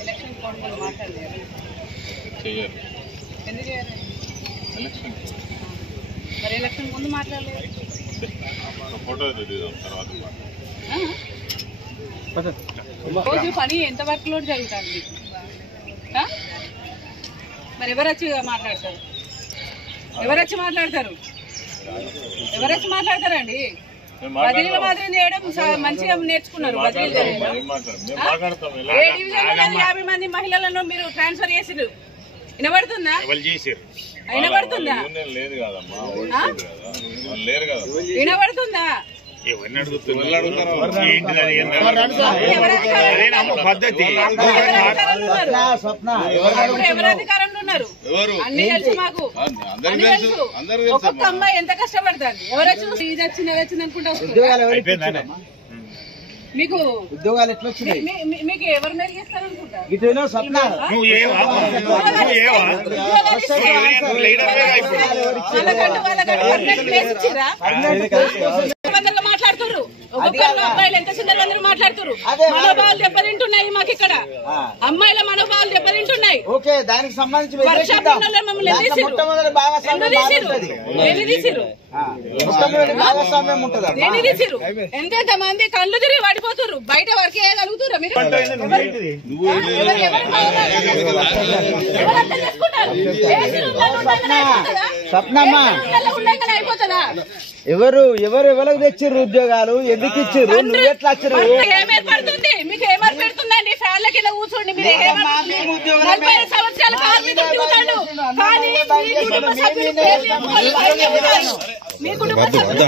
election code మనం మాట్లాడలేదు ఎందుకు చేయాలి మరి ఎలక్షన్ ముందు మాట్లాడలేదు రోజు పని ఎంత వర్క్ లోడ్ జరుగుతుంది మరి ఎవరు వచ్చి మాట్లాడతారు ఎవరొచ్చి మాట్లాడతారండి బదిలీల మాత్రం చేయడం మంచిగా నేర్చుకున్నారు బదిలీలు చేయడం ఏ డివిజన్ 50 మంది మహిళలను మీరు ట్రాన్స్ఫర్ చేసిరు వినబడుతుందా వినబడుతుందా పద్ధతి ఎవరు అధికారంలో ఉన్నారు అన్ని తెలుసు మాకు అన్ని తెలుసు ఒక్కొక్క అమ్మాయి ఎంత కష్టపడతారు ఎవరొచ్చి ఇది వచ్చింది అది వచ్చింది అనుకుంటా మీకు ఉద్యోగాలు ఎట్లా వచ్చినాయి మీకు ఎవరు మెరిగిస్తారనుకుంటా మాట్లాడుతున్నారు ఒక్కొక్కరు అబ్బాయిలు ఎంత సుందర అందరూ మాట్లాడుతున్నారు మనోభావాలు దెబ్బతింటున్నాయి మాకు ఇక్కడ అమ్మాయిల మనోభావాలు దెబ్బతింటున్నాయి దానికి సంబంధించి ఎంతెంత మంది కళ్ళు తిరిగి పడిపోతున్నారు బయట వర్క్ చేయగలుగుతారా మీరు అయిపోతుందా ఎవరికి తెచ్చిర్రు ఉద్యోగాలు ఎందుకు ఇచ్చిర్రు నువ్వు ఎట్లా వచ్చిర్రు ఏమేర్పడుతుంది మీకు ఏమేర్పెడుతుందండి ఫ్యాన్ల కింద కూర్చోండి మీరు 40 సంవత్సరాల కార్మికులు తిరుగుతాడు కానీ మీ కుటుంబ సభ్యులు మీ కుటుంబ సభ్యులు